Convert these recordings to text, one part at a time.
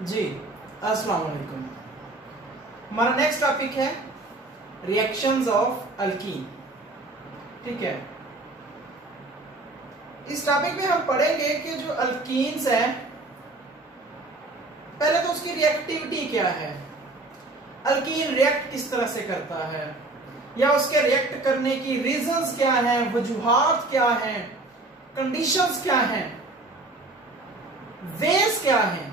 जी अस्सलाम वालेकुम। हमारा नेक्स्ट टॉपिक है रिएक्शंस ऑफ अल्कीन। ठीक है, इस टॉपिक में हम पढ़ेंगे कि जो अल्कीन्स है, पहले तो उसकी रिएक्टिविटी क्या है, अल्कीन रिएक्ट किस तरह से करता है, या उसके रिएक्ट करने की रीजंस क्या है, वजूहात क्या है, कंडीशंस क्या हैं, वेज क्या हैं।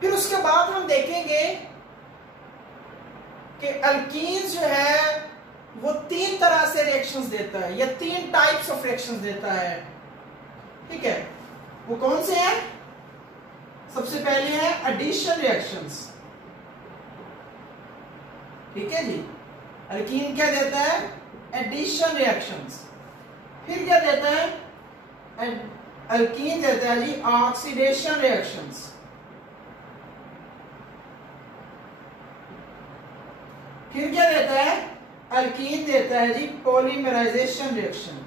फिर उसके बाद हम देखेंगे कि अल्कीन जो है वो तीन तरह से रिएक्शंस देता है, या तीन टाइप्स ऑफ रिएक्शंस देता है। ठीक है, वो कौन से हैं? सबसे पहले है एडिशन रिएक्शंस। ठीक है जी, अल्कीन क्या देता है? Addition reactions. फिर क्या देता है? अल्कीन देता है जी ऑक्सीडेशन रिएक्शंस। फिर क्या देता है? अल्कीन देता है जी पॉलीमराइजेशन रिएक्शन।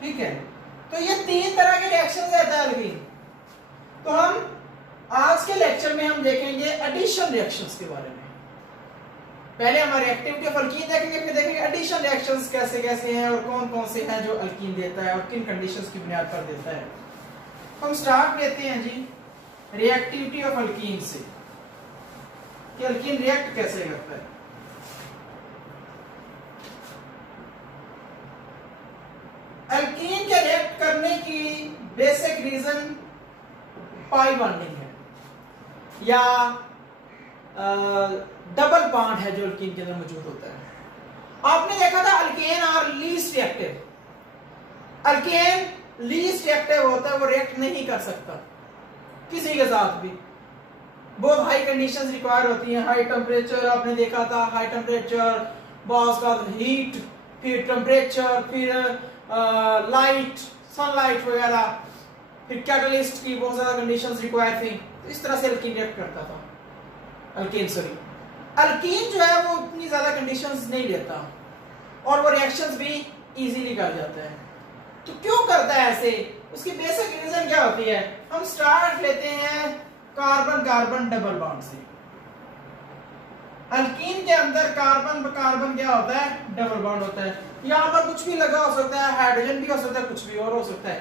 ठीक है, तो ये तीन तरह के रिएक्शन देता है अल्कीन। तो हम आज के लेक्चर में हम देखेंगे एडिशन रिएक्शंस के बारे में। पहले हमारी एक्टिविटी ऑफ अल्कीन देखेंगे, फिर देखेंगे एडिशन रिएक्शंस कैसे कैसे हैं और कौन कौन से हैं जो अल्कीन देता है और किन कंडीशंस की बुनियाद पर देता है। हम स्टार्ट लेते हैं जी रिएक्टिविटी ऑफ अल्कीन से, कि अल्कीन रिएक्ट कैसे करता है। अल्कीन के रिएक्ट करने की बेसिक रीजन पाई बॉन्डिंग है, या डबल बॉन्ड है जो अल्कीन के अंदर मौजूद होता है। आपने देखा था alkane are least reactive. Alkane least reactive होता है, वो रिएक्ट नहीं कर सकता किसी के साथ भी। बहुत हाई कंडीशंस रिक्वायर होती हैं, हाई टेम्परेचर। आपने देखा था हाई टेम्परेचर, बहुत का हीट, फिर टेम्परेचर, फिर लाइट, सनलाइट वगैरह, फिर कैटलिस्ट की बहुत ज्यादा कंडीशंस रिक्वायर थी। तो इस तरह से अल्कीन रिएक्ट करता था। अल्कीन जो है वो उतनी ज्यादा कंडीशंस नहीं लेता और वो रिएक्शंस भी इजीली कर जाता है। तो क्यों करता है ऐसे? उसकी बेसिक रीजन क्या होती है? हम स्टार्ट लेते हैं कार्बन कार्बन डबल बॉन्ड से। अल्कीन के अंदर कार्बन कार्बन क्या होता है? डबल बॉन्ड होता है। यहां पर कुछ भी लगा हो सकता है, हाइड्रोजन भी हो सकता है, कुछ भी और हो सकता है।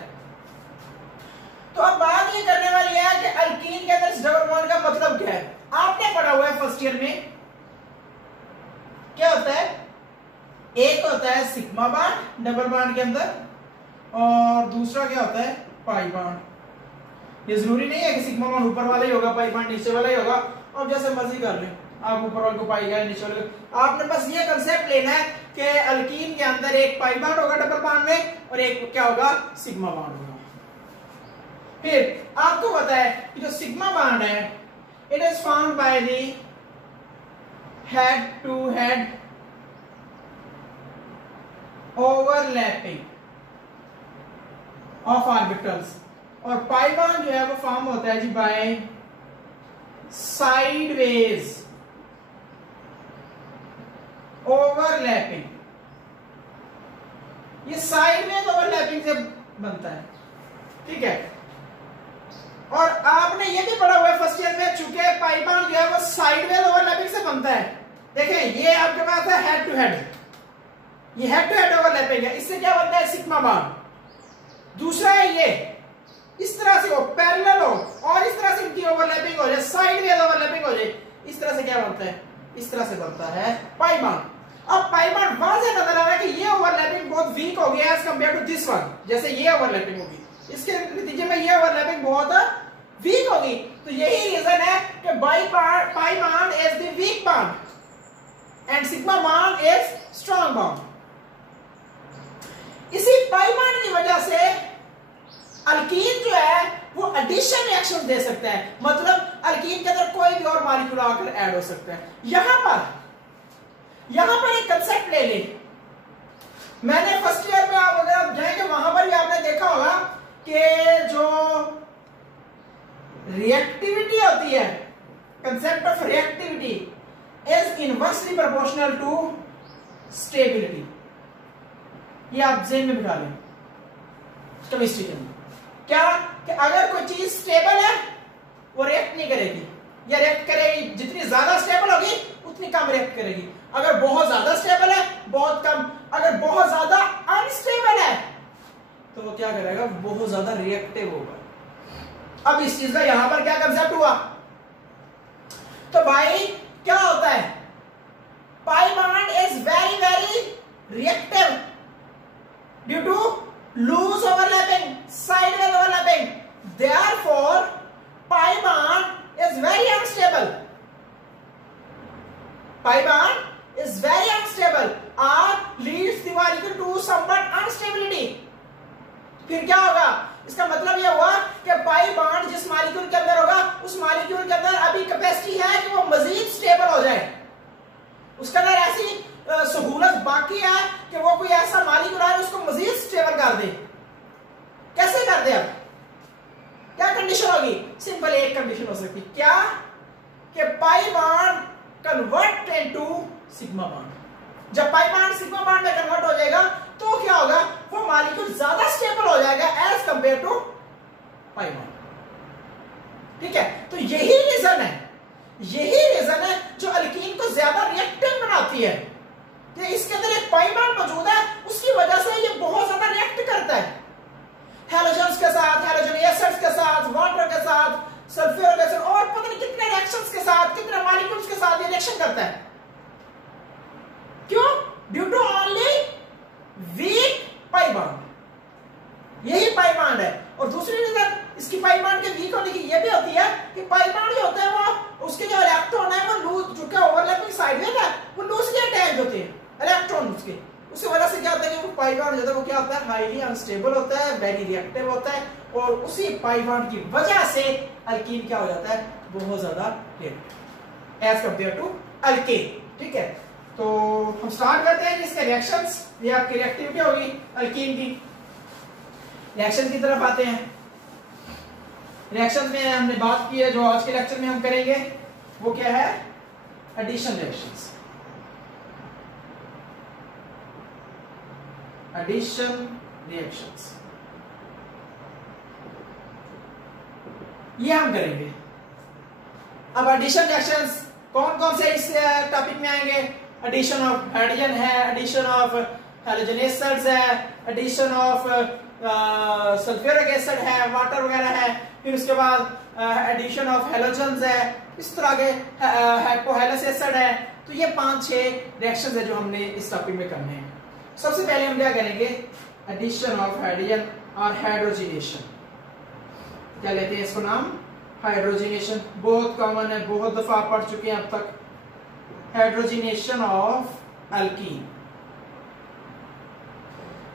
तो अब बात ये करने वाली है कि अल्कीन के अंदर डबल बॉन्ड का मतलब क्या है। आपने पढ़ा हुआ है फर्स्ट ईयर में, क्या होता है? एक होता है सिग्मा बॉन्ड डबल बॉन्ड के अंदर, और दूसरा क्या होता है? Pi bond. ये जरूरी नहीं है कि सिग्मा बॉन्ड ऊपर वाला ही होगा, पाई बॉन्ड नीचे वाला ही होगा। अब जैसे मर्जी कर लें, आप ऊपर वाले को पाई गए, नीचे वाले को। आपने बस ये कंसेप्ट लेना है कि अल्कीन के अंदर एक पाई बॉन्ड होगा डबल बॉन्ड में, और एक क्या होगा? सिग्मा बॉन्ड होगा। फिर आपको पता है कि जो सिग्मा बॉन्ड है, it is found by the head to head overlapping of orbitals, और पाई बॉन्ड जो है वो फॉर्म होता है जी बाय साइडवेज ओवरलैपिंग। ये साइडवेज ओवरलैपिंग से बनता है। ठीक है, और आपने ये भी पढ़ा हुआ है फर्स्ट ईयर में, चूंकि पाई बॉन्ड जो है वो साइडवेज ओवरलैपिंग से बनता है। देखें, ये आपके पास है हेड टू हेड, ये हेड टू हेड ओवरलैपिंग है। इससे क्या बनता है? Sigma bond. दूसरा है ये, इस तरह से हो, पैरेलल हो, और इस तरह से इनकी ओवरलैपिंग हो जाए, साइडवेज ओवरलैपिंग हो जाए। इस तरह से क्या बनता है? इस तरह से बनता है पाई बॉन्ड। अब पाई बॉन्ड वहां से नजर आ रहा है कि ये ओवरलैपिंग बहुत वीक हो गया as compare to this one. जैसे ये ओवरलैपिंग होगी, इसके नतीजे में ये ओवरलैपिंग बहुत वीक होगी। तो यही रीजन है कि पाई bond is the weak bond and sigma bond is strong bond. इसी पाई बॉन्ड की वजह से अल्कीन जो है वो एडिशन रिएक्शन दे सकता है। मतलब अल्कीन के अंदर कोई भी और मॉलिक्यूल आकर ऐड हो सकता है। यहां पर एक कंसेप्ट ले ले। मैंने फर्स्ट ईयर में, आप अगर आप जाएंगे वहां पर भी आपने देखा होगा कि जो रिएक्टिविटी होती है, concept of reactivity is inversely proportional to stability. ये आप जेन में बिठा लें केमिस्ट्री के अंदर। क्या कि अगर कोई चीज स्टेबल है वो रिएक्ट नहीं करेगी, या रिएक्ट करेगी, जितनी ज्यादा स्टेबल होगी उतनी कम रिएक्ट करेगी। अगर बहुत ज्यादा स्टेबल है बहुत कम, अगर बहुत ज्यादा अनस्टेबल है तो वो क्या करेगा, बहुत ज्यादा रिएक्टिव होगा। अब इस चीज का यहां पर क्या कंसेप्ट हुआ, तो भाई क्या होता है, pi bond is very very reactive due to loose overlapping, sideways overlapping, therefore pi bond is very unstable, pi bond is very unstable और leads the molecule to somewhat unstability. फिर क्या होगा, इसका मतलब यह हुआ कि पाई बॉन्ड जिस मॉलिक्यूल के अंदर होगा उस मॉलिक्यूल के अंदर अभी कैपेसिटी है कि वो मजीद स्टेबल हो जाए, उसके अंदर ऐसी सहूलत बाकी है कि वो कोई ऐसा मॉलिक्यूल है उसको मजीद स्टेबल कर दे। कैसे कर दे, अब क्या कंडीशन होगी, सिंपल एक कंडीशन हो सकती, क्या कि pi bond convert into sigma bond. जब पाई बॉन्ड सिग्मा बॉन्ड में कन्वर्ट हो जाएगा तो क्या होगा, वो मॉलिक्यूल ज्यादा स्टेबल हो जाएगा as compare to pi bond. ठीक है, तो यही रीजन है जो अल्कीन को ज्यादा रिएक्टिव बनाती है कि इसके अंदर एक पाई बॉन्ड मौजूद है, उसकी वजह से ये बहुत ज्यादा रिएक्ट करता है हैलोजन्स के साथ, हैलोजन एसिड्स के साथ, वाटर के साथ, सल्फ्यूरिक एसिड और पता नहीं कितने रिएक्शंस के साथ, कितने मॉलिक्यूल्स के साथ ये रिएक्शन करता है। क्यों, due to only weak pi bond, यही पाई बॉन्ड है। और दूसरी रीजन इसकी पाई बॉन्ड के वीक होने की ये भी होती है कि पाई बॉन्ड जो होता है वो उसके जो इलेक्ट्रॉन है वो लूज, जो क्या ओवरलैपिंग साइडवेज है वो लूजली अटैच्ड होते हैं इलेक्ट्रॉन उसकी वजह से क्या होता है कि वो पाई बॉन्ड जो है वो क्या होता है, हाईली अनस्टेबल होता है, वेरी रिएक्टिव होता है, और उसी पाई बॉन्ड की वजह से अल्कीन क्या हो जाता है, बहुत ज्यादा reactive as compare to alkane. ठीक है, तो हम स्टार्ट करते हैं इसके रिएक्शंस। ये आपकी रिएक्टिविटी होगी अल्कीन की। रिएक्शन की तरफ आते हैं। रिएक्शन में हमने बात की है, जो आज के लेक्चर में हम करेंगे वो क्या है, एडिशन रिएक्शंस। एडिशन रिएक्शंस ये हम करेंगे। अब एडिशन रिएक्शंस कौन कौन से इस टॉपिक में आएंगे, एडिशन ऑफ हाइड्रोजन है, एडिशन ऑफ हैलोजन एसिड्स है, एडिशन ऑफ सल्फ्यूरिक एसिड है, वाटर वगैरह है, फिर उसके बाद एडिशन ऑफ हैलोजन्स है, इस तरह के हाइपोहैलस एसिड है। तो ये 5-6 रिएक्शंस है जो हमने इस टॉपिक में करने हैं। सबसे पहले हम क्या करेंगे, एडिशन ऑफ हाइड्रोजन और हाइड्रोजिनेशन। क्या लेते हैं इसको नाम, हाइड्रोजिनेशन। बहुत कॉमन है, बहुत दफा पढ़ चुके हैं अब तक। हाइड्रोजिनेशन ऑफ अल्कीन,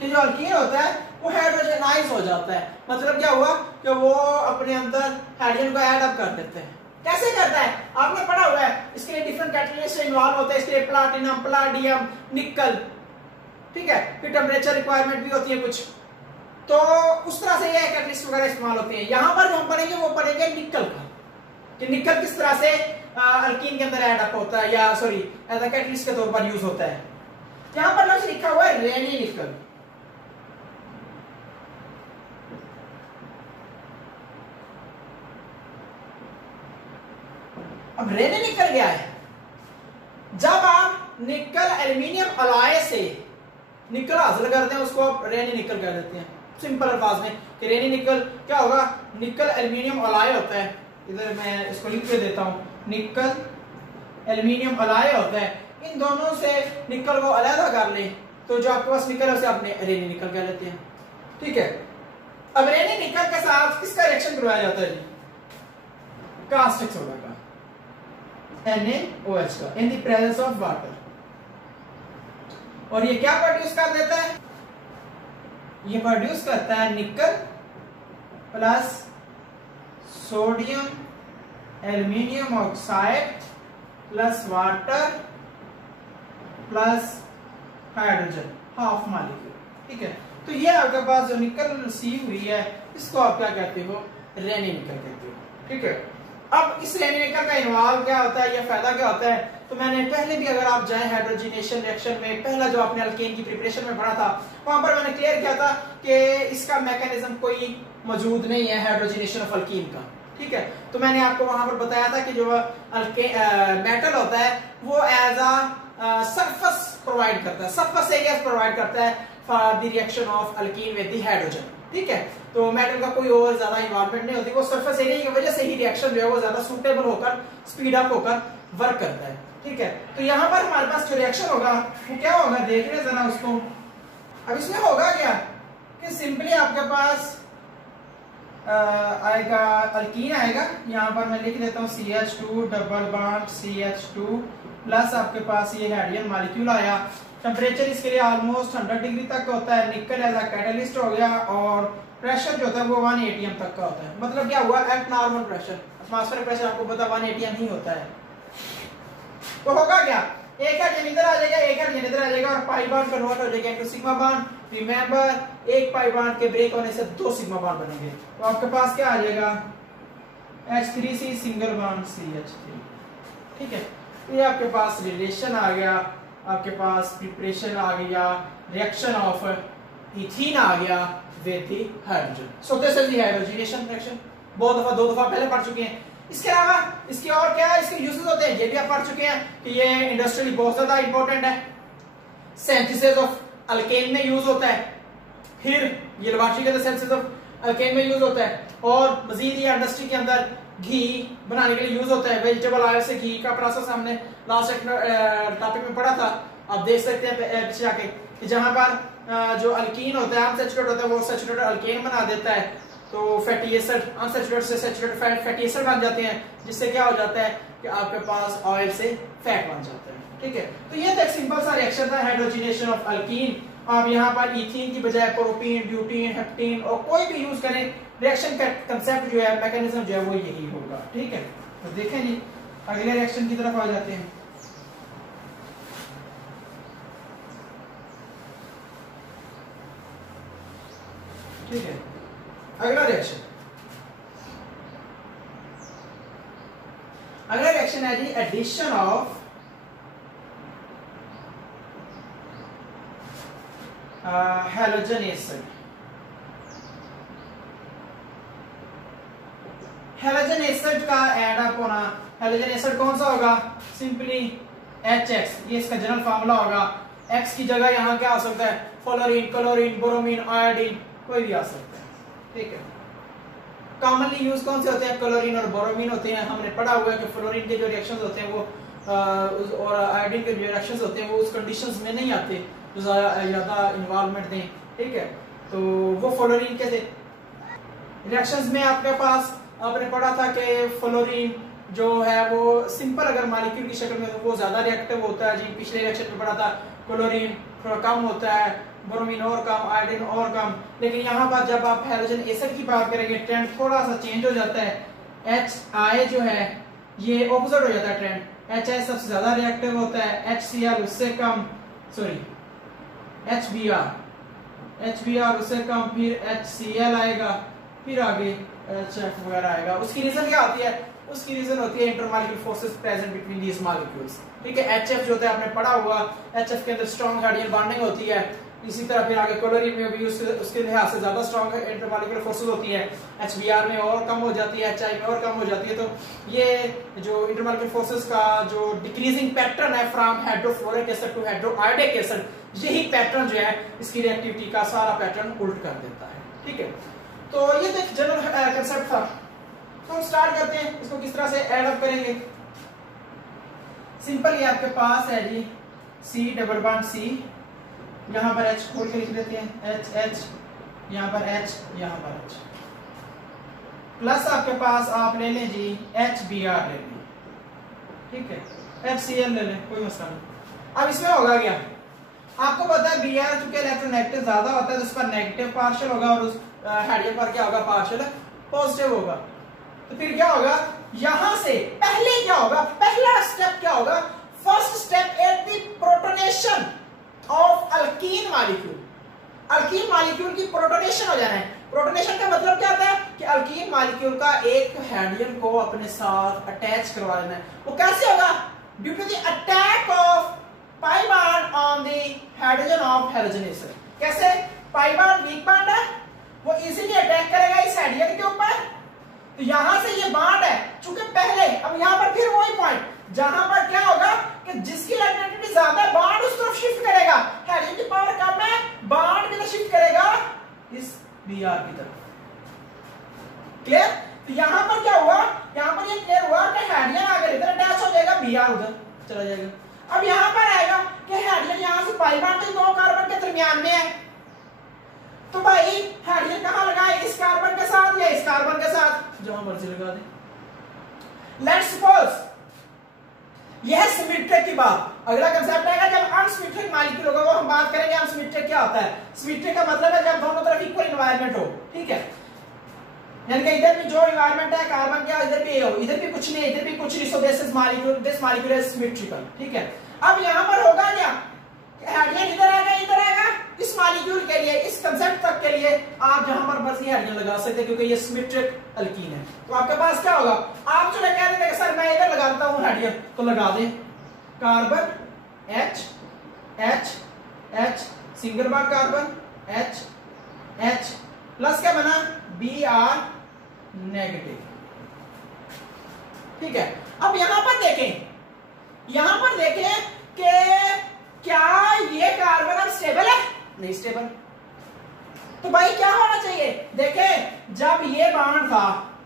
कि जो अल्कीन होता है वो हाइड्रोजनाइज हो जाता है। मतलब क्या हुआ कि वो अपने अंदर हाइड्रोजन को ऐड अप कर देते हैं। कैसे करता है, आपने पढ़ा हुआ है, इसके लिए डिफरेंट कैटलिस्ट इन्वॉल्व होते हैं, इसके लिए प्लाटिनम, पलाडियम, निकल। ठीक है, फिर टेम्परेचर रिक्वायरमेंट भी होती है कुछ, तो उस तरह से ये कैटलिस्ट वगैरह इस्तेमाल होते हैं। यहां पर जो हम पढ़ेंगे वो पढ़ेंगे निकल का, कि निकल किस तरह से अल्कीन के अंदर ऐड अप होता है, या सॉरी एज अ कैटलिस्ट के तौर पर यूज होता है। यहां पर लफ्ज लिखा हुआ है रेनी निकल। अब रेनी निकल गया है, जब आप निकल एल्यूमिनियम अलॉय से निकल हासिल करते हैं उसको आप रेनी निकल कह देते हैं। सिंपल अल्फाज में कि रेनी निकल क्या होगा, निकल एल्यूमिनियम अलॉय होता है, इधर मैं इसको लिख के देता हूं, निकल एल्यूमिनियम अलॉय होता है। इन दोनों से निकल को अलग कर ले तो जो आपके पास निकल है उसे आपने रेनी निकल कह लेते हैं। ठीक है, अब रेनी निकल के साथ किसका रिएक्शन करवाया जाता है जी, कास्टिक सोडा का, NaOH का, in the presence of water. और ये क्या प्रोड्यूस कर देता है, ये प्रोड्यूस करता है nickel plus sodium aluminium oxide plus water plus hydrogen, half molecule. ठीक है, तो ये आपके पास जो निकल रिसीव हुई है इसको आप क्या कहते हो, रेनी निकल कहते हो। ठीक है, अब इस रेनी निकल का इन्वॉल्व क्या होता है, या फायदा क्या होता है तो मैंने पहले भी, अगर आप जाएं हाइड्रोजनेशन रिएक्शन में, पहला जो आपने अल्केन की प्रिपरेशन में पढ़ा था, वहां पर मैंने क्लियर किया था कि इसका मैकेनिज्म कोई मौजूद नहीं है हाइड्रोजनेशन ऑफ अल्कीन का। ठीक है, तो मैंने आपको वहां पर बताया था कि जो मेटल होता है वो एज अ सरफेस प्रोवाइड करता है, सरफेस एरिया प्रोवाइड करता है for the reaction of alkyne with the hydrogen. ठीक है, तो मेटल का कोई और ज्यादा इन्वॉल्वमेंट नहीं होती, वो सरफेस एरिया की वजह से ही रिएक्शन जो है वो ज्यादा सूटेबल होकर, स्पीड अप होकर वर्क करता है। ठीक है, तो यहाँ पर हमारे पास जो रिएक्शन होगा वो क्या होगा, देख रहे जरा उसको। अब इसमें होगा क्या कि सिंपली आपके पास आएगा, अल्कीन आएगा, यहाँ पर मैं लिख देता हूँ CH2 double bond CH2 plus आपके पास ये हाइड्रोजन मॉलिक्यूल आया। टेम्परेचर इसके लिए ऑलमोस्ट 100 डिग्री तक होता है, निकल एज अ कैटलिस्ट हो गया, और प्रेशर जो होता है वो 1 atm तक का होता है। मतलब क्या हुआ, eight normal pressure, atmospheric pressure आपको पता 1 atm ही होता है। तो होगा क्या, एक हाइड्रोजन इधर आ जाएगा, एक हाइड्रोजन इधर आ जाएगा, और पाई बॉन्ड कन्वर्ट हो जाएगा इनटू सिग्मा बॉन्ड। रिमेंबर, एक पाई बॉन्ड के ब्रेक होने से 2 सिग्मा बॉन्ड बनेंगे, तो आपके पास क्या आ जाएगा, H3C सिंगल बॉन्ड CH3। ठीक है, ये आपके पास रिलेशन आ गया, आपके पास प्रिपरेशन आ गया, रिएक्शन ऑफ इथीन आ गया with the hydrogen. So this is the hydrogenation reaction. बहुत दफा, 2 दफा पहले पढ़ चुके हैं। इसके अलावा इसके और क्या है, इसके यूजेस होते हैं, ये भी आप पढ़ चुके हैं कि ये इंडस्ट्रियली बहुत ज्यादा इंपॉर्टेंट है। सिंथेसिस ऑफ अल्केन में यूज होता है, फिर ये लेबोरेटरी के अंदर सिंथेसिस ऑफ अल्केन में यूज होता है, और मजीद ये इंडस्ट्री के अंदर घी बनाने के लिए यूज होता है। वेजिटेबल ऑयल से घी का प्रोसेस हमने लास्ट टॉपिक में पढ़ा था, आप देख सकते हैं पीछे आके, कि जहां पर जो अल्कीन होता है, अनसैचुरेटेड होता है, वो सैचुरेटेड अल्केन बना देता है, तो फैटी एसिड, अनसैचुरेटेड से सैचुरेटेड फैटी एसिड बन जाते हैं, जिससे क्या हो जाता है कि आपके पास ऑयल से फैट बन जाता है। ठीक है, तो ये तो एक सिंपल सा रिएक्शन था, हाइड्रोजनेशन ऑफ अल्कीन। आप यहाँ पर इथीन की बजाय प्रोपीन, ब्यूटीन, हेप्टीन और कोई भी यूज करें, रिएक्शन का कंसेप्ट जो है, मैकेनिज्म जो है वो यही होगा। ठीक है, तो देखें जी, अगले रिएक्शन की तरफ आ जाते हैं। ठीक है, अगला रिएक्शन, अगला रिएक्शन है जी addition of halogen acid. Halogen acid का ऐड अप होना, हैलोजन एसिड कौन सा होगा, सिंपली HX, ये इसका जनरल फार्मूला होगा। X की जगह यहाँ क्या हो सकता है, फ्लोरीन, क्लोरीन, ब्रोमीन, आयोडीन, कोई भी आ सकता है। ठीक है, कॉमनली यूज कौन से होते हैं, क्लोरीन और ब्रोमीन होते हैं। हमने पढ़ा हुआ है कि फ्लोरीन के जो रिएक्शंस होते हैं वो और आयोडीन के जो रिएक्शंस होते हैं वो उस कंडीशंस में नहीं आते जो ज्यादा इन्वॉल्वमेंट दें। ठीक है, तो वो फ्लोरीन के थे रिएक्शंस में। आपके पास आपने पढ़ा था कि फ्लोरीन जो है वो सिंपल अगर मॉलिक्यूल की शक्ल में तो वो ज्यादा रिएक्टिव होता है जी। पिछले रिएक्शन में पढ़ा था क्लोरीन थोड़ा कम होता है, ब्रोमीन और कम, आयोडीन और कम। लेकिन यहाँ पर जब आप हैलोजन एसिड की बात करेंगे ट्रेंड थोड़ा सा चेंज हो जाता है। HI जो है ये ऑपोजिट हो जाता है ट्रेंड। HI सबसे ज्यादा रिएक्टिव होता है, HCl उससे कम, सॉरी HBr उससे कम, फिर HCl आएगा, फिर आगे HF वगैरह आएगा। उसकी रीजन क्या होती है, उसकी रीजन होती है intermolecular forces present between these molecules. ठीक है, HF जो होता है आपने पढ़ा हुआ, HF के अंदर स्ट्रॉन्ग हाइड्रोजन बॉन्डिंग होती है। इसी तरह फिर आगे क्लोरीन में भी उसके लिहाज से ज्यादा स्ट्रॉन्ग इंटरमॉलिक्यूलर फोर्सेस होती है। HBr में और कम हो जाती है, HI में और कम हो जाती है। तो ये जो इंटरमॉलिक्यूलर फोर्सेस का जो डिक्रीजिंग पैटर्न है from hydrofluoric acid to hydroiodic acid, यही पैटर्न जो है इसकी रिएक्टिविटी का सारा पैटर्न उल्ट कर देता है। ठीक है, तो ये तो एक जनरल कंसेप्ट था। तो हम स्टार्ट करते हैं, इसको किस तरह से ऐड अप करेंगे। सिंपल ये आपके पास है जी C डबल बॉन्ड C, यहाँ पर H खोल के लिख देते हैं, H, यहाँ पर H, यहाँ पर H, प्लस आपके पास आप ले लें जी HBr ले लें। ठीक है, HCl ले लें, कोई मसला नहीं। अब इसमें होगा क्या, आपको पता है Br चूंकि इलेक्ट्रोनेगेटिव ज्यादा होता है तो उसका नेगेटिव पार्शियल होगा और उस हाइड्रोजन पर क्या होगा, पार्शियल पॉजिटिव होगा। तो फिर क्या होगा, यहां से पहले क्या होगा, पहला स्टेप क्या होगा, first step at the protonation of alkyne molecule. Alkyne molecule की प्रोटोनेशन हो जाना है। प्रोटोनेशन का मतलब क्या होता है कि अल्कीन मॉलिक्यूल का एक हाइड्रोजन को अपने साथ अटैच करवा देना है। वो कैसे होगा, due to the attack of pi bond on the hydrogen of halogenation. कैसे? पाई बॉन्ड वीक बॉन्ड है, वो इजीली अटैक करेगा इस हाइड्रोजन के ऊपर, तो यहां से ये बॉन्ड है चूंकि पहले, अब यहां पर फिर वही पॉइंट जहां पर क्या होगा कि जिसकी इलेक्ट्रिसिटी ज्यादा बॉन्ड उस तरफ शिफ्ट करेगा, हाइड्रोजन की पावर कम है, बॉन्ड की तरफ शिफ्ट करेगा इस Br की तरफ। क्लियर? तो यहां पर क्या हुआ, यहां पर ये क्लियर हुआ कि हाइड्रोजन अगर इधर अटैच हो जाएगा, Br उधर चला जाएगा। अब यहां पर आएगा कि हाइड्रोजन यहां से पाई बॉन्ड के दो कार्बन के दरमियान में है, तो भाई हाइड्रोजन कहां लगाए, इस कार्बन के साथ या इस कार्बन के साथ, जहां मर्जी लगा दे। लेट्स सपोज यह सिमेट्रिक की बात। अगला कंसेप्ट आएगा जब अनसिमेट्रिक मॉलिक्यूल होगा, वो हम बात करेंगे अनसिमेट्रिक क्या होता है। सिमेट्रिक का मतलब है जब दोनों तरफ इक्वल एनवायरनमेंट हो, ठीक है, यानी कि इधर भी जो एनवायरनमेंट है कार्बन का, इधर भी हो, इधर भी कुछ नहीं, इधर भी कुछ नहीं, so this molecule is symmetrical, ठीक है। अब यहां पर होगा क्या, हाइड्रोजन इधर आएगा इस मॉलिक्यूल के लिए, इस कंसेप्ट तक के लिए आप जहां पर मर्जी हाइड्रोजन लगा सकते हैं क्योंकि ये सिमेट्रिक अल्कीन है। तो आपके पास क्या होगा, आप चलो कह देते हैं सर मैं इधर लगाता हूं हाइड्रोजन, तो लगा दें carbon H H H single bond carbon H H plus क्या बना Br नेगेटिव, ठीक है। अब यहां पर देखें कि क्या ये कार्बन अब स्टेबल है, नहीं स्टेबल। तो भाई क्या होना चाहिए, देखें जब ये बॉन्ड था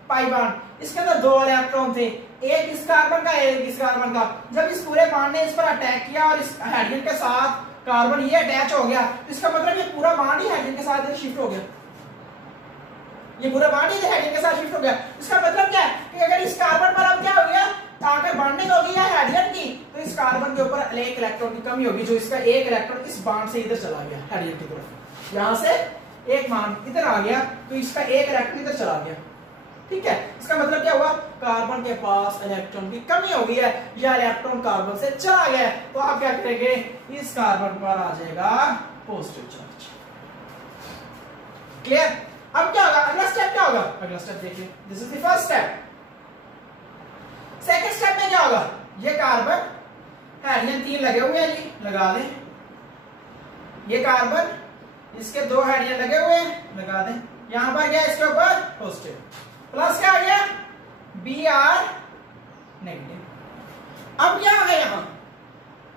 पाई बॉन्ड, इसके अंदर दो इलेक्ट्रॉन थे, एक इस कार्बन का एक इस कार्बन का, जब इस पूरे बॉन्ड ने इस पर अटैक किया और इस हाइड्रोजन के साथ कार्बन ये अटैच हो गया, तो इसका मतलब ये पूरा बॉन्ड ही हाइड्रोजन के साथ शिफ्ट हो गया, ये पूरा बॉन्ड ही हाइड्रोजन के साथ शिफ्ट हो गया। इसका मतलब क्या है कि अगर इस कार्बन पर अब क्या हो गया, अगर बॉन्डिंग होगी है हाइड्रोजन की, तो इस कार्बन के ऊपर एक इलेक्ट्रॉन की कमी होगी, जो इसका एक इलेक्ट्रॉन इस बॉन्ड से इधर चला गया हाइड्रोजन की तरफ, यहां से एक बॉन्ड इधर आ गया तो इसका एक इलेक्ट्रॉन इधर चला गया, ठीक है। इसका मतलब क्या हुआ, कार्बन के पास इलेक्ट्रॉन की कमी हो गई है या इलेक्ट्रॉन कार्बन से चला गया, तो आप क्या करेंगे, इस कार्बन पर आ जाएगा पॉजिटिव चार्ज। क्लियर? अब क्या होगा, अगला स्टेप क्या होगा, अगला स्टेप देखिए, this is the first step. Second step में क्या होगा, ये कार्बन हाइड्रोजन 3 लगे हुए हैं जी, लगा दें, ये कार्बन इसके 2 हाइड्रोजन लगे हुए हैं, लगा दें, यहां पर क्या इसके ऊपर पॉजिटिव, प्लस क्या आ गया Br नेगेटिव। अब क्या आ गया यहां,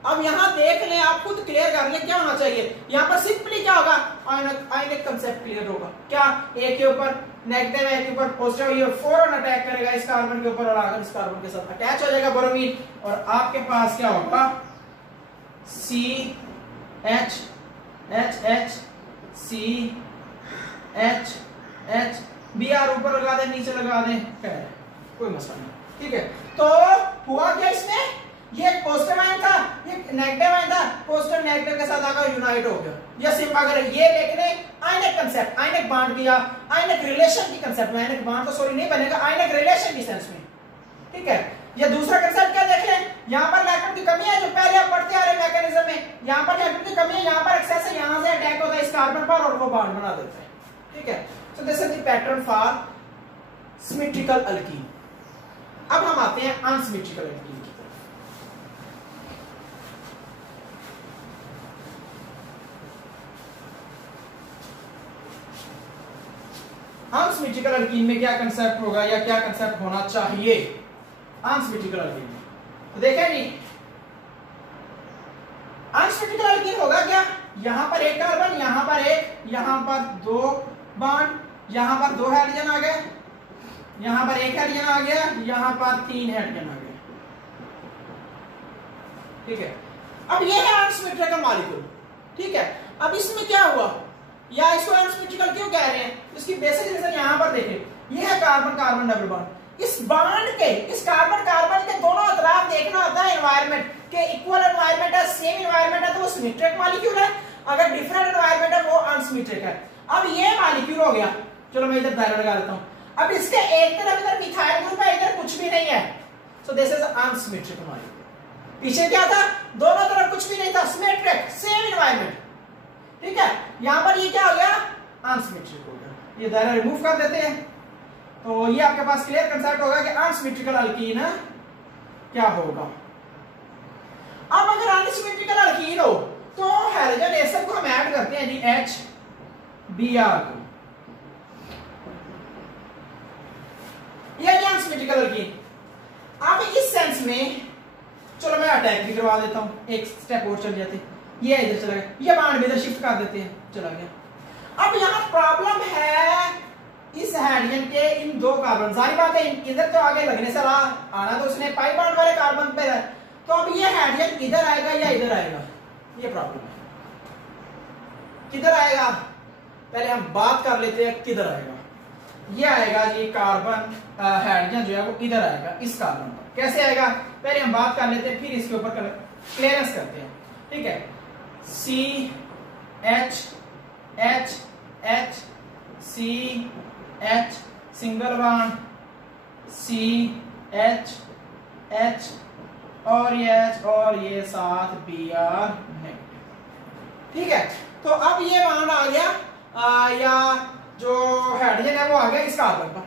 अब यहां देख लें, आप खुद क्लियर कर लें क्या होना चाहिए, यहां पर सिंपली क्या होगा, आयनिक कंसेप्ट क्लियर होगा, क्या एक के ऊपर नेगेटिव है, एक के ऊपर पॉजिटिव, ये फौरन अटैक करेगा इस कार्बन के ऊपर और आकर इस कार्बन के साथ अटैच हो जाएगा ब्रोमीन, और आपके पास क्या होगा CH H CH H, Br ऊपर लगा दे नीचे लगा दे, कोई मसला नहीं, ठीक है। तो हुआ क्या, इसमें ये एक पॉजिटिव आयन था, ये नेगेटिव आयन था, पॉजिटिव नेगेटिव के साथ आकर यूनाइट हो गया। या सिर्फ अगर ये देख लें आयनिक कंसेप्ट, आयनिक बॉन्ड किया, आयनिक रिलेशन की कंसेप्ट में, आयनिक बॉन्ड तो सॉरी नहीं बनेगा, आयनिक रिलेशन की सेंस में, ठीक है। या दूसरा कंसेप्ट क्या देख लें, यहां पर इलेक्ट्रॉन की कमी है, जो पहले आप पढ़ते आ रहे मैकेनिज्म में, यहां पर इलेक्ट्रॉन की कमी है, यहां पर एक्सेस है, यहां से अटैक होता है इस कार्बन पर और वो बॉन्ड बना देता है, ठीक है। So this is the pattern for symmetrical alkyne. अब हम आते हैं अनसिमेट्रिकल अल्कीन की तरफ। अनसिमेट्रिकल अल्कीन में क्या कंसेप्ट होगा या क्या कंसेप्ट होना चाहिए अनसिमेट्रिकल अल्कीन में, तो देखें जी, अनसिमेट्रिकल अल्कीन होगा क्या, यहां पर एक कार्बन, यहां पर एक, यहां पर 2 बॉन्ड, यहां पर 2 हाइड्रोजन आ गए, यहां पर 1 हाइड्रोजन आ गया, यहां पर 3 हाइड्रोजन आ गए, ठीक है। अब ये है अनसिमेट्रिकल मॉलिक्यूल, ठीक है। अब इसमें क्या हुआ, या इसको अनसिमेट्रिकल क्यों कह रहे हैं, इसकी बेसिक रीजन यहां पर देखें, ये है कार्बन कार्बन डबल बॉन्ड, इस बॉन्ड के, इस कार्बन कार्बन के दोनों तरफ देखना होता है एनवायरनमेंट के, इक्वल एनवायरनमेंट है, सेम एनवायरनमेंट है तो वो सिमेट्रिक मॉलिक्यूल है, अगर डिफरेंट एनवायरनमेंट है वो अनसिमेट्रिक है। अब ये मॉलिक्यूल हो गया, चलो मैं इधर दायरा लगा देता हूं, अब इसके एक तरफ इधर मिथाइल ग्रुप है, इधर कुछ भी नहीं है, so this is unsymmetric molecule. पीछे क्या था, दोनों तरफ कुछ भी नहीं था, सिमेट्रिक सेम एनवायरनमेंट, ठीक है। यहां पर ये क्या हो गया, अनसिमेट्रिक हो गया। ये दायरा रिमूव कर देते हैं, तो ये आपके पास क्लियर कंसेप्ट होगा कि अनसिमेट्रिकल अल्कीन क्या होगा। अब अगर अनसिमेट्रिकल अल्कीन हो तो हैलोजन एस्टर को हम ऐड करते हैं जी HBr को, ये अनसिमेट्रिकल अल्कीन। अब इस सेंस में चलो मैं अटैक भी करवा देता हूं, एक स्टेप और चल जाते, ये इधर चला गया, ये बाण भी इधर शिफ्ट कर देते हैं, चला गया। अब यहां प्रॉब्लम है इस हाइड्रोजन के इन दो कार्बन, सारी बात है इधर तो आगे लगने से आना तो उसने पाई बॉन्ड वाले कार्बन पे है, तो अब ये हाइड्रोजन इधर आएगा या इधर आएगा, ये प्रॉब्लम है। किधर आएगा पहले हम बात कर लेते हैं, किधर आएगा, ये आएगा जी कार्बन हाइड्रोजन जो है वो इधर आएगा इस कार्बन पर। कैसे आएगा पहले हम बात कर लेते हैं, फिर इसके ऊपर क्लियरेंस करते हैं, ठीक है। CH सिंगल बॉन्ड CH और ये साथ Br नेगेटिव, ठीक है। तो अब ये बॉन्ड आ गया या जो हाइड्रोजन है वो आ गया इस कार्बन पर।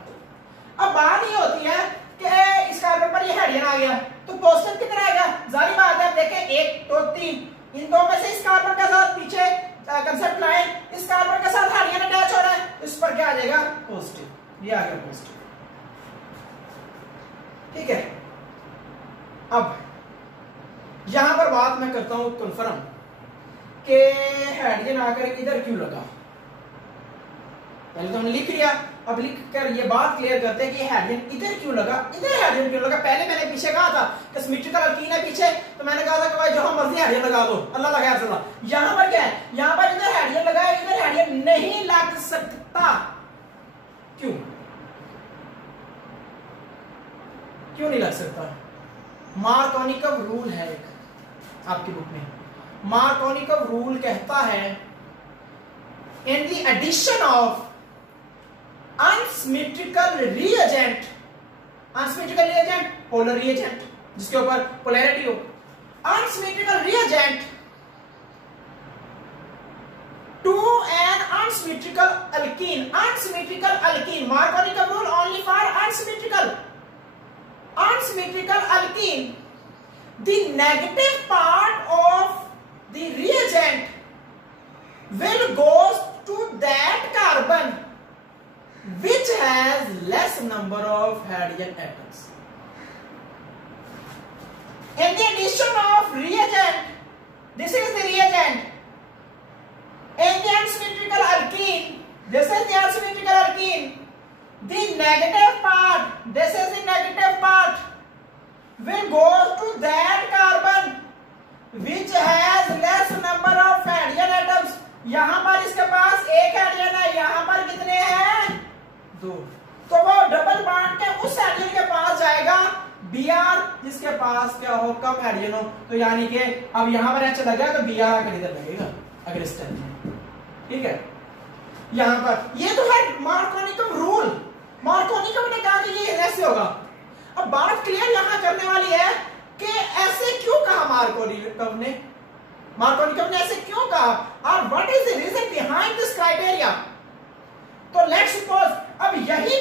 अब बात ये होती है कि इस कार्बन पर ये हाइड्रोजन आ गया तो पॉजिटिव कितना आएगा, जारी बात है, देखें 1 2 3 इन दो में से इस कार्बन के साथ पीछे कंसेप्ट लाए, इस कार्बन के साथ हाइड्रोजन अटैच हो रहा है, इस पर क्या आ जाएगा पॉजिटिव, ये आ गया पॉजिटिव, ठीक है। अब यहां पर बात मैं करता हूं कंफर्म कि हाइड्रोजन आकर इधर क्यों लगा, पहले तो हमने लिख लिया, अब लिख कर ये बात क्लियर करते हैं कि हाइड्रोजन इधर क्यों लगा, इधर हाइड्रोजन क्यों लगा। पहले मैंने पीछे कहा था कि सिमेट्रिकल अल्कीन है पीछे, तो मैंने कहा था कि भाई जहां मर्जी हाइड्रोजन लगा दो, अल्लाह लगाया चला। यहां पर क्या है, यहां पर इधर हाइड्रोजन लगा है, इधर हाइड्रोजन नहीं लग सकता, क्यों क्यों नहीं लग सकता? मार्कोनिकव रूल है एक आपकी बुक में, मार्कोनिकव रूल कहता है in the addition of unsymmetrical reagent, unsymmetrical reagent polar reagent जिसके ऊपर polarity हो, unsymmetrical reagent to an unsymmetrical alkene, unsymmetrical alkene, Markovnikov rule only for unsymmetrical alkene, the negative part of the reagent will goes to that carbon which has less number of hydrogen atoms. In the addition of reagent, this is the reagent. In the unsymmetrical alkene, this is the unsymmetrical alkene. The negative part, this is the negative part, will go to that carbon which has less number of hydrogen atoms. यहां पर इसके पास एक hydrogen है, यहां पर कितने हैं 2, तो वो डबल बॉन्ड के उस हाइड्रोजन के पास जाएगा Br जिसके पास क्या हो कम हाइड्रोजन हो, तो यानी कि अब यहां पर H लगा तो Br आकर इधर लगेगा अगर इस टाइप में, ठीक है। यहां पर ये तो है मार्कोनिकव रूल, मार्कोनिकव ने कहा कि ये ऐसे होगा। अब बात क्लियर यहां करने वाली है कि ऐसे क्यों कहा मार्कोनिकव ने, मार्कोनिकव ने ऐसे क्यों कहा और what is the reason behind this criteria. तो लेट्स सपोज अब यहीं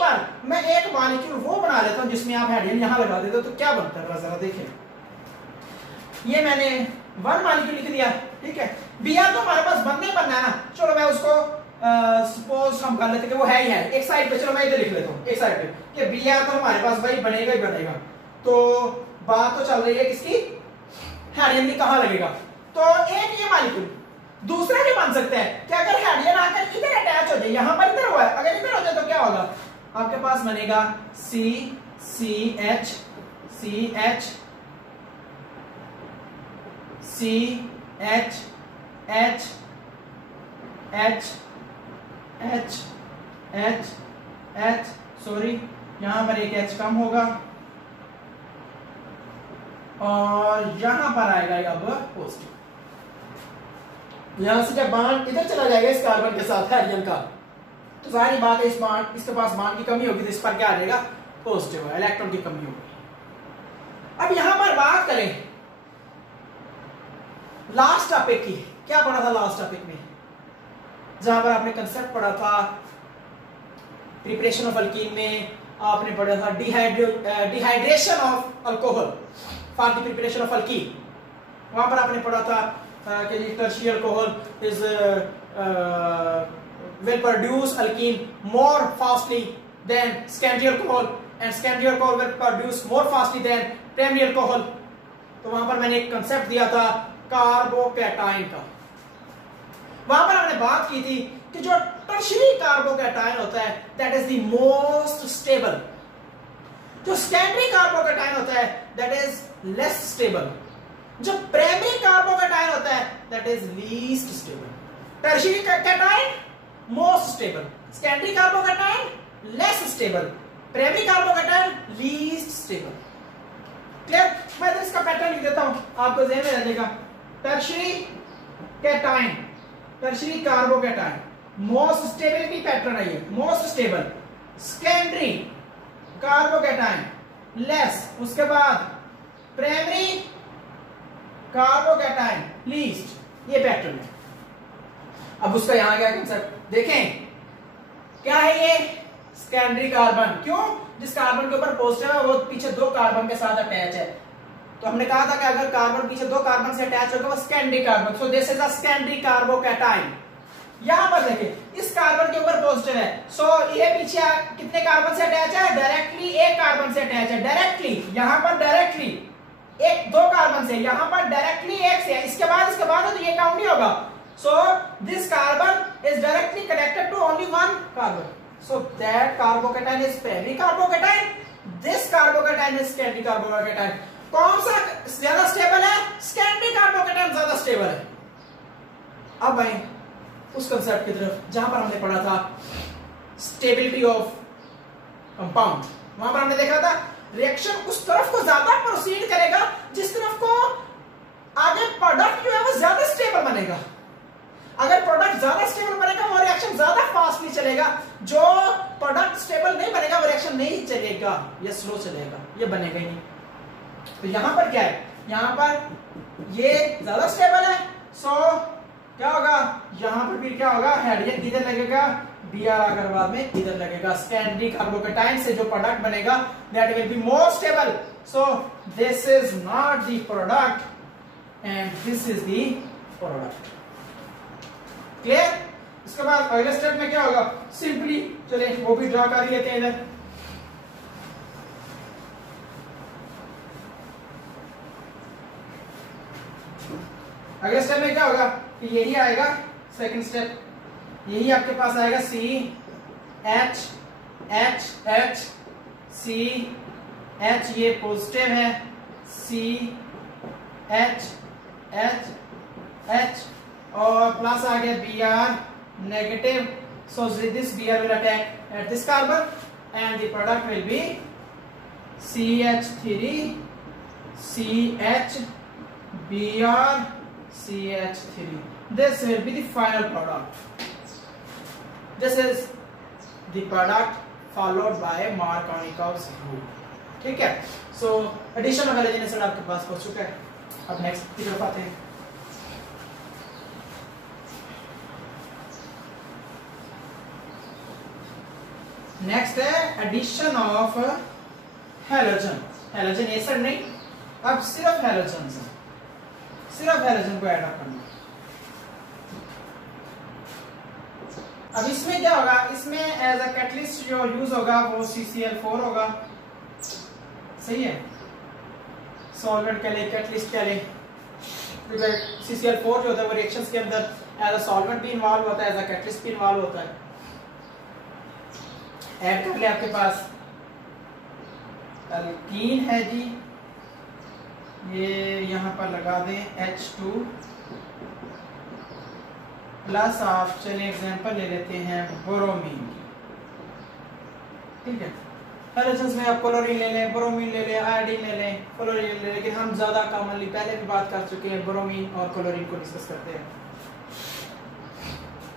पर मैं एक मॉलिक्यूल वो बना लेता हूं जिसमें आप हाइड्रोजन यहां लगा देते हो, तो क्या बनता है जरा देखिए। ये मैंने 1 मॉलिक्यूल लिख दिया, ठीक है। Br तो हमारे पास बनना है ना, चलो मैं उसको सपोज हम कर लेते कि वो है ही है एक साइड पे, चलो मैं इधर लिख लेता हूं एक साइड पे कि Br तो हमारे पास भाई बनेगा ही बनेगा। तो बात तो चल रही है किसकी, हाइड्रोजन कहां लगेगा। तो एक ये मॉलिक्यूल, दूसरा भी बन सकता है कि अगर हाइड्रोजन आकर इधर अटैच हो जाए, यहां पर इधर हुआ है, अगर इधर हो जाए तो क्या होगा, आपके पास बनेगा CH सॉरी यहां पर एक H कम होगा और यहां पर आएगा अब पॉजिटिव। यहां से जब बॉन्ड इधर चला जाएगा इस कार्बन के साथ हाइड्रोजन का, तो सारी बात है इसके पास बॉन्ड की कमी होगी, तो इस पर क्या आ जाएगा पॉजिटिव, इलेक्ट्रॉन की कमी होगी। अब यहां पर बात करें लास्ट टॉपिक की, क्या पढ़ा था लास्ट टॉपिक में, जहां पर आपने कंसेप्ट पढ़ा था प्रिपरेशन ऑफ अल्कीन में, आपने पढ़ा था dehydration of alcohol for the preparation of alkyne. वहां पर आपने पढ़ा था कि tertiary alcohol is will produce alkene more fastly than secondary alcohol and secondary alcohol will produce more fastly than primary alcohol। तो वहां पर मैंने एक कंसेप्ट दिया था कार्बोकैटाइन का। वहां पर हमने बात की थी कि जो टर्शियरी कार्बोकैटाइन होता है that is the most stable, जो सेकेंडरी कार्बोकैटाइन होता है दैट इज लेस स्टेबल, जो प्राइमरी कार्बोकैटाइन होता है that is least stable. Tertiary cation most stable, secondary carbocation less stable, primary carbocation least stable. Clear? मैं तो इसका पैटर्न लिख देता हूं, आपको ध्यान में रहेगा। Tertiary cation, tertiary carbocation most stability pattern है ये, most stable. Secondary carbocation less, उसके बाद प्राइमरी कार्बोकैटाइन लीस्ट, ये पैटर्न है। अब उसका यहां क्या कंसेप्ट देखें, क्या है ये सेकेंडरी कार्बन, क्यों? जिस कार्बन के ऊपर पॉजिटिव है वो पीछे दो कार्बन के साथ अटैच है। तो हमने कहा था कि अगर कार्बन पीछे दो कार्बन से अटैच होगा वो secondary carbon, so this is a secondary carbocation. यहां पर देखिए इस कार्बन के ऊपर पॉजिटिव है, सो ये पीछे कितने कार्बन से अटैच है? डायरेक्टली एक कार्बन से अटैच है, डायरेक्टली। यहां पर डायरेक्टली एक दो कार्बन से, यहां पर डायरेक्टली एक से, इसके बाद तो ये काउंट नहीं होगा। So this carbon is directly connected to only one carbon. So that carbocation is primary carbocation. This carbocation is secondary carbocation. कौन सा ज्यादा स्टेबल है? secondary carbocation ज्यादा स्टेबल है। अब आए उस कंसेप्ट की तरफ जहां पर हमने पढ़ा था स्टेबिलिटी ऑफ कंपाउंड। वहां पर हमने देखा था रिएक्शन उस तरफ को ज्यादा प्रोसीड करेगा जिस तरफ को आगे प्रोडक्ट जो है वो ज्यादा स्टेबल बनेगा। अगर प्रोडक्ट ज्यादा स्टेबल बनेगा वो रिएक्शन ज्यादा फास्टली चलेगा, जो प्रोडक्ट स्टेबल नहीं बनेगा वो रिएक्शन नहीं चलेगा, ये स्लो चलेगा, ये बनेगा ही नहीं। तो यहां पर क्या है? यहां पर ये ज्यादा स्टेबल है, सो क्या होगा? यहां पर भी क्या होगा? हेड इधर लगेगा, Br आकर बाद में इधर लगेगा। सेकेंडरी कार्बोकैटाइन से जो प्रोडक्ट बनेगा that will be more stable, so this is not the product and this is the product. Clear? इसके बाद अगले स्टेप में क्या होगा? सिंपली चले वो भी ड्रा कर लेते हैं इधर। अगले स्टेप में क्या होगा कि यही आएगा सेकंड स्टेप, यही आपके पास आएगा C H H H C H, ये पॉजिटिव है, सी एच एच एच और प्लस आ गया Br negative, so this Br will attack at this carbon and the product will be CH3 CH Br CH3. This will be the final product. This is the product followed by Markovnikov's rule. ठीक है? So addition of halogen acid आपके पास हो चुका है। अब next की तरफ आते हैं। नेक्स्ट है addition of halogen. Halogen acid नहीं, अब सिर्फ हैलोजन से, सिर्फ हैलोजन को ऐड करना। अब इसमें क्या होगा? इसमें एज अ कैटलिस्ट जो यूज होगा वो CCl4 होगा, सही है? सॉल्वेंट के लिए, कैटलिस्ट के लिए CCl4 जो होता है वो रिएक्शंस के अंदर एज अ सॉल्वेंट भी इन्वॉल्व होता है, एज अ कैटलिस्ट भी इन्वॉल्व होता है। ऐड कर ले, आपके पास अल्कीन है जी, ये यहां पर लगा दें H2 प्लस आप चलिए एग्जांपल ले लेते हैं बोरोमीन, ठीक है? हैलोजन्स में आप क्लोरीन ले लें, ब्रोमीन ले लें, आयोडीन ले लें, क्लोरीन ले लें, लेकिन हम ज्यादा कॉमनली पहले भी बात कर चुके हैं, ब्रोमीन और क्लोरीन को डिस्कस करते हैं।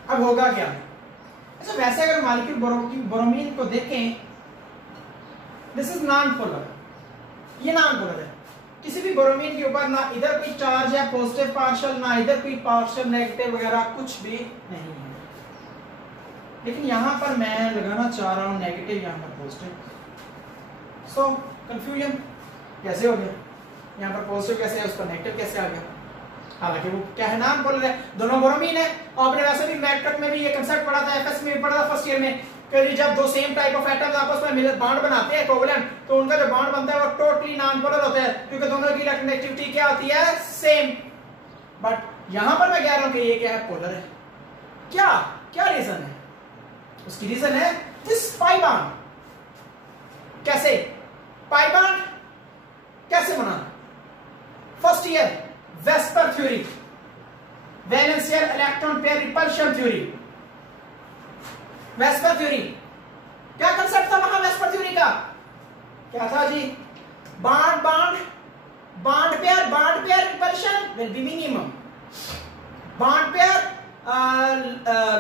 अब होगा क्या? अच्छा, वैसे अगर मॉलिक्यूल ब्रोमीन को देखें, दिस इज नॉन पोलर, ये नॉन पोलर है। किसी भी ब्रोमीन के ऊपर ना इधर कोई चार्ज है पॉजिटिव पार्शियल, ना इधर कोई पार्शियल नेगेटिव वगैरह कुछ भी नहीं है। लेकिन यहां पर मैं लगाना चाह रहा हूं नेगेटिव, यहां पर पॉजिटिव, सो कंफ्यूजन कैसे हो गया? यहाँ पर पॉजिटिव कैसे है, उस पर नेगेटिव कैसे आ गया? हालांकि वो क्या है, नाम बोल रहे हैं, दोनों ब्रोमीन है। और आपने वैसे भी मैट्रिक में भी ये कांसेप्ट पढ़ा था, एफएस में भी पढ़ा था फर्स्ट ईयर में, कि जब दो सेम टाइप ऑफ एटम्स आपस में मिलकर बॉन्ड बनाते हैं कोवलेंट, तो उनका जो बॉन्ड बनता है वो टोटली नॉन पोलर होता है, क्योंकि दोनों की इलेक्ट्रोनेगेटिविटी क्या होती है, सेम। बट यहां पर मैं कह रहा हूं कि ये क्या है, पोलर है। क्या क्या रीजन है? उसकी रीजन है दिस पाई बॉन्ड। कैसे पाई बॉन्ड कैसे बना? First year VSEPR theory, valence shell electron pair repulsion theory, VSEPR theory. क्या कंसेप्ट था वहां वेस्पर थ्योरी का? क्या था जी? Bond pair repulsion will be minimum, bond pair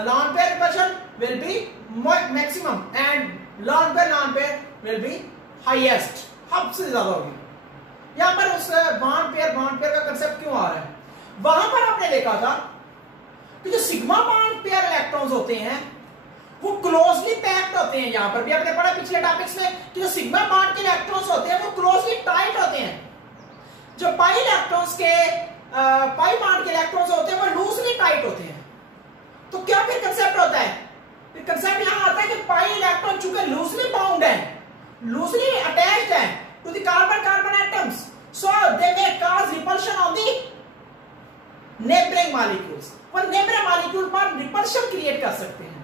lone pair repulsion will be maximum, and lone pair will be highest, हद से ज्यादा होगी। यहां पर उस बॉन्ड पेयर का कंसेप्ट क्यों आ रहा है? वहां पर आपने देखा था कि जो सिग्मा बॉन्ड पेयर इलेक्ट्रॉन्स होते हैं वो क्लोजली पैक्ड होते हैं। यहां पर भी आपने पढ़ा पिछले टॉपिक्स में कि जो सिग्मा बॉन्ड के इलेक्ट्रॉन्स होते हैं वो क्लोजली टाइट होते हैं। जो पाई इलेक्ट्रॉन्स के पाई बॉन्ड के इलेक्ट्रॉन्स होते हैं वो लूजली टाइट होते हैं। तो क्या फिर कंसेप्ट होता है? फिर कंसेप्ट यहां आता है कि पाई इलेक्ट्रॉन चूंकि लूजली बाउंड है, लूजली अटैच्ड है to the carbon atoms, so they may cause repulsion on the neighboring molecules। वो neighboring molecule पर repulsion क्रिएट कर सकते हैं।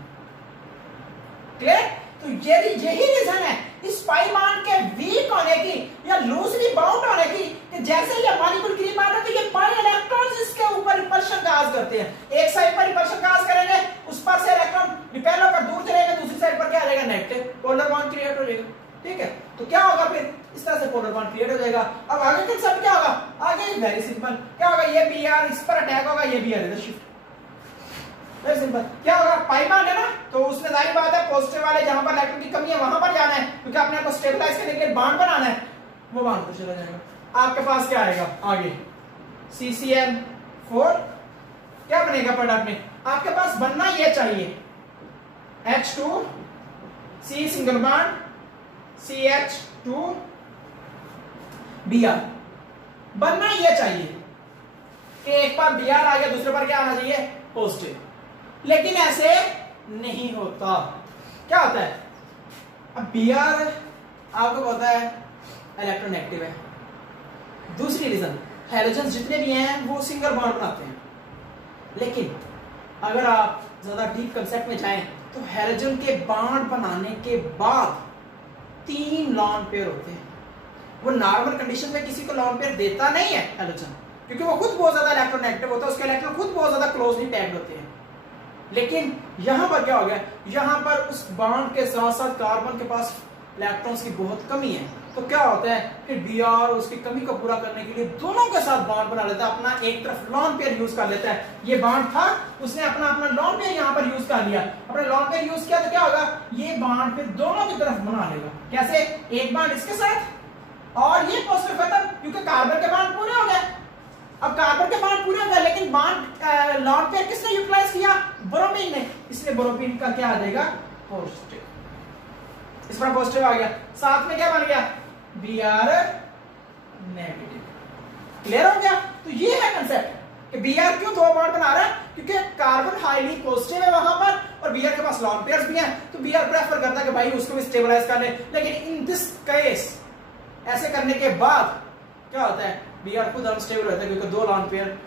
क्लियर? तो यही रीजन है इस पाई बॉन्ड के वीक होने की या लूजली बाउंड होने की, कि जैसे ये मॉलिक्यूल करीब आता है तो ये पाई इलेक्ट्रॉन्स इसके ऊपर रिपल्शन काज करते हैं। एक साइड पर रिपल्शन काज करेंगे, उस पर से इलेक्ट्रॉन रिपेल होकर दूर चलेगा, दूसरी साइड पर क्या आ जाएगा, नेगेटिव पोलर बॉन्ड क्रिएट हो जाएगा। ठीक है, तो क्या होगा फिर? इस तरह से पोलर बॉन्ड क्रिएट हो जाएगा। अब आगे कंसेप्ट क्या होगा? आगे वेरी सिंपल, क्या होगा, ये Br इस पर अटैक होगा, ये Br इधर शिफ्ट। वेरी सिंपल, क्या होगा, पाई बॉन्ड है ना, तो उसमें जाहिर बात है पॉजिटिव वाले जहां पर इलेक्ट्रॉन की कमी है वहां पर जाना है, क्योंकि आपने आपको स्टेबलाइज करने के लिए बॉन्ड बनाना है, वो बॉन्ड पर चला जाएगा। आपके पास क्या आएगा आगे? CCl4 क्या बनेगा प्रोडक्ट में? आपके पास बनना ये चाहिए H2 C single bond CH2 Br, बनना ये चाहिए कि एक बार Br आ गया दूसरे पर क्या आना चाहिए, पॉजिटिव। लेकिन ऐसे नहीं होता। क्या होता है? अब Br आपको पता है इलेक्ट्रोनेगेटिव है। दूसरी रीजन, हैलोजन जितने भी हैं वो सिंगल बॉन्ड बनाते हैं, लेकिन अगर आप ज्यादा डीप कंसेप्ट में जाएं तो हैलोजन के बॉन्ड बनाने के बाद 3 लॉन पेयर होते हैं। वो नॉर्मल कंडीशन में किसी को लॉन पेयर देता नहीं है हैलोजन, क्योंकि वो खुद बहुत ज्यादा इलेक्ट्रोनेगेटिव होता है, उसके इलेक्ट्रॉन खुद बहुत ज्यादा क्लोजली पैक्ड होते हैं। लेकिन यहां पर क्या हो गया, यहां पर उस बॉन्ड के साथ साथ कार्बन के पास इलेक्ट्रॉन्स की बहुत कमी है, तो क्या होता है कि Br उसकी कमी को पूरा करने के लिए दोनों के साथ बॉन्ड बना लेता है, अपना एक तरफ लॉन पेयर यूज कर लेता है। ये बॉन्ड था, उसने अपना लॉन पेयर यहां पर यूज कर लिया, अपना लॉन पेयर यूज किया तो क्या होगा, ये बॉन्ड फिर दोनों की तरफ बना लेगा। कैसे? एक बॉन्ड इसके साथ और ये पॉजिटिव खत्म, क्योंकि कार्बन के बॉन्ड पूरे हो गए। अब कार्बन के बॉन्ड पूरे हो गए, लेकिन बॉन्ड लॉन पेयर किसने यूटिलाइज किया, ब्रोमीन ने, इसलिए ब्रोमीन का क्या आ जाएगा, पॉजिटिव। इस पर पॉजिटिव आ गया, साथ में क्या बन गया, Br नेगेटिव। क्लियर हो गया? तो ये है कंसेप्ट कि Br क्यों 2 बॉन्ड बना रहा है, क्योंकि कार्बन हाईली पॉजिटिव है वहां पर और Br के पास लॉन पेयर्स भी हैं, तो Br प्रेफर करता है कि भाई उसको भी स्टेबलाइज कर ले। लेकिन इन दिस केस ऐसे करने के बाद क्या होता है, Br खुद अनस्टेबल होता है, क्योंकि 2 लॉन पेयर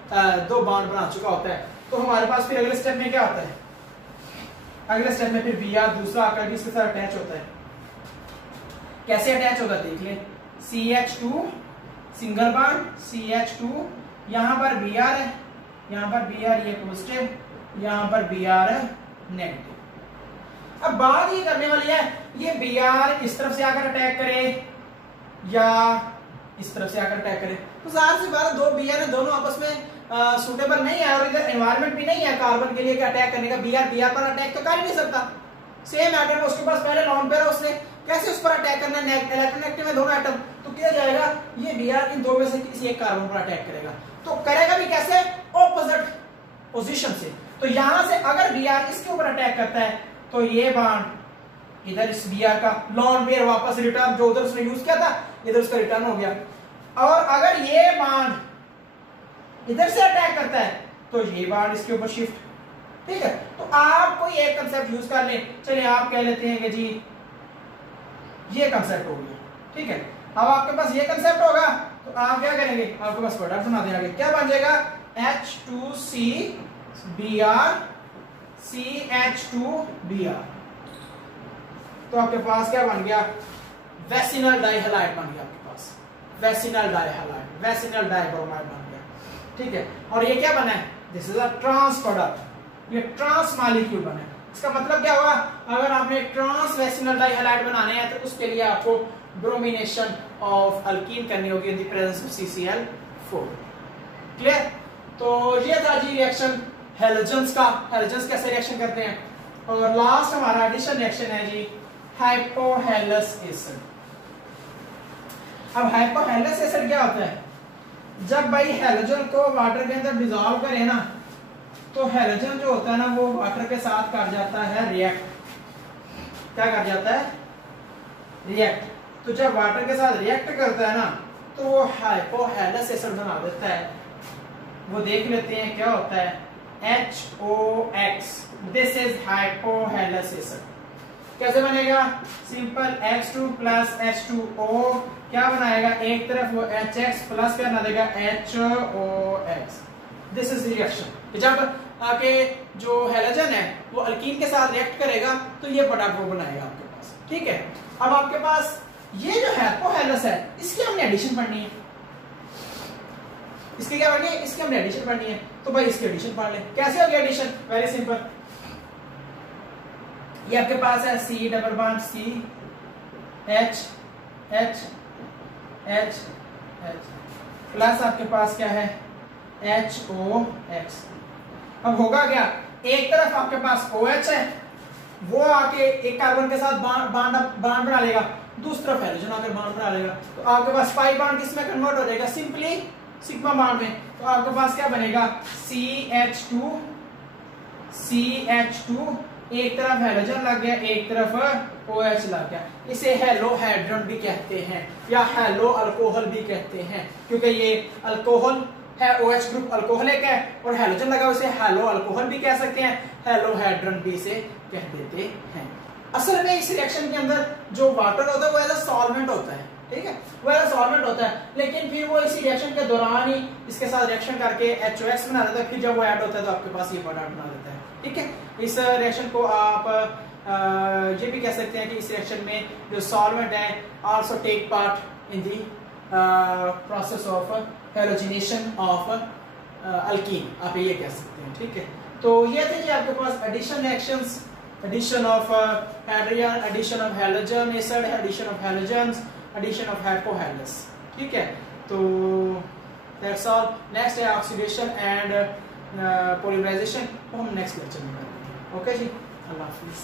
2 बॉन्ड बना चुका होता है। तो हमारे पास फिर अगले स्टेप में क्या होता है, अगले स्टेप में फिर Br दूसरा आकर भी इसके साथ अटैच होता है। कैसे अटैच होगा देख ले, CH2 सिंगल बॉन्ड CH2, यहां पर Br है, यहां पर Br ये पॉजिटिव, यहां पर Br नेगेटिव। अब बात ये करने वाली है, ये Br इस तरफ से आकर अटैक करे या इस तरफ से आकर अटैक करे, तो जाहिर सी बात है 2 Br है, दोनों आपस में सूटेबल नहीं है और इधर एनवायरनमेंट भी नहीं है कार्बन के लिए कि अटैक करने का। Br पर अटैक तो कर ही नहीं सकता, सेम एटम है, उसके पास पहले लॉन पेयर है, उसने कैसे उस पर अटैक करना है, इलेक्ट्रोनेगेटिव है दोनों एटम, तो क्या जाएगा, ये Br इन 2 में से किसी एक कार्बन पर अटैक करेगा। तो करेगा भी कैसे, ऑपोजिट पोजीशन से। तो यहां से अगर Br इसके ऊपर अटैक करता है तो ये बॉन्ड इधर इस Br का लॉन पेयर वापस रिटर्न, जो उधर उसने यूज किया था इधर उसका रिटर्न हो गया। और अगर ये बॉन्ड इधर से अटैक करता है तो ये बॉन्ड इसके ऊपर शिफ्ट, ठीक है। तो आप कोई एक कंसेप्ट यूज कर लें, चलिए आप कह लेते हैं कि जी ये कंसेप्ट हो गया, ठीक है। अब आपके पास ये कंसेप्ट होगा तो आप क्या करेंगे, आपके पास प्रोडक्ट बना देंगे, क्या बन जाएगा H2CBr CH2Br। तो आपके पास क्या बन गया, वेसिनल डाइहैलाइड बन गया आपके पास, वेसिनल डाइहैलाइड, वेसिनल डाइब्रोमाइड बन गया, ठीक है। और ये क्या बना है, this is a trans product, ये ट्रांस मॉलिक्यूल बना है। इसका मतलब क्या हुआ, अगर आपने ट्रांस वेसिनल डाइहैलाइड बनाने हैं तो उसके लिए आपको ब्रोमिनेशन ऑफ अल्कीन करनी होगी in the presence of CCl4। Clear. तो ये था जी रिएक्शन हैलोजेंस का, हैलोजेंस कैसे रिएक्शन करते हैं। और लास्ट हमारा एडिशन रिएक्शन है जी हाइपोहेलस एसिड। अब हाइपोहेलस एसिड क्या होता है, जब भाई हैलोजन को वाटर के अंदर डिसॉल्व करें ना तो हैलोजन जो होता है ना वो वाटर के साथ कर जाता है रिएक्ट, क्या कर जाता है, रिएक्ट। तो जब वाटर के साथ रिएक्ट करता है ना तो वो हाइपोहेलस एसिड बना देता है। वो देख लेते हैं क्या होता है, HOX, this is hypohalous acid. कैसे बनेगा, सिंपल H2 प्लस H2O क्या बनाएगा, एक तरफ वो HX प्लस क्या बना देगा HOX। This is reaction. जब आके जो हैलोजन है वो अल्कीन के साथ रिएक्ट करेगा तो ये प्रोडक्ट वो बनाएगा आपके पास, ठीक है। अब आपके पास ये जो हाइपोहेलस है इसकी हमने एडिशन पढ़नी है, इसकी क्या पढ़नी है, इसकी हमने एडिशन पढ़नी है। तो भाई इसकी एडिशन पढ़ ले, कैसे होगी एडिशन, वेरी सिंपल। ये आपके पास है C double bond C H H H H plus आपके पास क्या है HOX। अब होगा क्या, एक तरफ आपके पास OH है, वो आके एक कार्बन के साथ बॉन्ड बना लेगा, दूसरी तरफ हाइड्रोजन आकर बॉन्ड बना लेगा। तो आपके पास पाई बॉन्ड किसमें कन्वर्ट हो जाएगा, सिंपली सिग्मा बॉन्ड में। तो आपके पास क्या बनेगा CH2 एक तरफ हाइड्रोजन लग गया, एक तरफ OH लग गया। इसे हेलोहाइड्रन भी कहते हैं या हेलो अल्कोहल भी कहते हैं, क्योंकि ये अल्कोहल है, OH ग्रुप अल्कोहलिक है और हाइड्रोजन लगा, उसे हेलो अल्कोहल भी कह सकते हैं, हेलोहाइड्रन भी इसे कह देते हैं। असल में इस रिएक्शन के अंदर जो वाटर होता है वो एज अ सॉल्वेंट होता है, ठीक है, वो एज अ सॉल्वेंट होता है, लेकिन फिर वो इसी रिएक्शन के दौरान ही इसके साथ रिएक्शन करके HOX बना देता है, फिर जब वो ऐड होता है तो आपके पास ये प्रोडक्ट बना देता है, ठीक है। इस रिएक्शन को आप ये भी कह सकते हैं कि इस रिएक्शन में जो सॉल्वेंट है also take part in the process of halogenation of alkene, आप ये कह सकते हैं, ठीक है। तो ये थे जी आपके पास addition reactions, addition of hydrogen, addition of halogen acid, addition of halogens, addition of hypohalous, ठीक है। तो that's all। next है oxidation and polymerization, वो हम next lecture में करेंगे। ओके जी, अल्लाह हाफिज़।